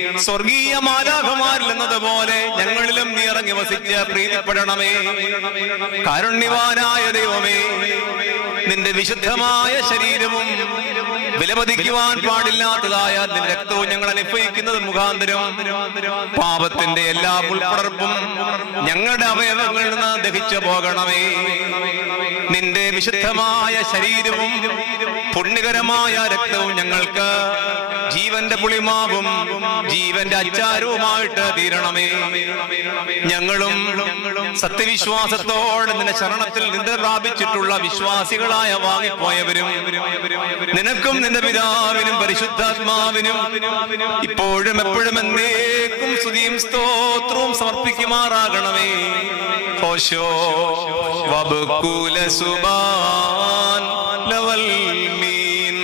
സ്വർഗീയ മാലാഖമാരിൽ എന്നതുപോലെ ഞങ്ങളിലും നീ ഇറങ്ങി വസിച്ച് പ്രീതിപ്പെടണമേ. കാരുണ്യവാനായ ദൈവമേ, നിന്റെ വിശുദ്ധമായ ശരീരവും വിലമതിക്കുവാൻ പാടില്ലാത്തതായ നിന്റെ രക്തവും ഞങ്ങൾ അനുഭവിക്കുന്നത് മുഖാന്തരം പാപത്തിന്റെ എല്ലാ ഉൾപ്പടർപ്പും ഞങ്ങളുടെ അവയവങ്ങളിൽ നിന്ന് ദഹിച്ചു പോകണമേ. നിന്റെ വിശുദ്ധമായ ശരീരവും പുണ്യകരമായ രക്തവും ഞങ്ങൾക്ക് ജീവന്റെ പുളിമാവും ജീവന്റെ അച്ചാരവുമായിട്ട് തീരണമേ. ഞങ്ങളും സത്യവിശ്വാസത്തോടെ നിന്റെ ശരണത്തിൽ നിദ്ര പ്രാപിച്ചിട്ടുള്ള വിശ്വാസികളായ വാങ്ങിപ്പോയവരും നിനക്കും നിന്റെ പിതാവിനും പരിശുദ്ധാത്മാവിനും ഇപ്പോഴും എപ്പോഴും എന്നേക്കും സ്തുതിയും സ്തോത്രവും സമർപ്പിക്കുമാറാകണമേ. ഹോശോ വബകുല സുബാൻ ലവൽ മീൻ.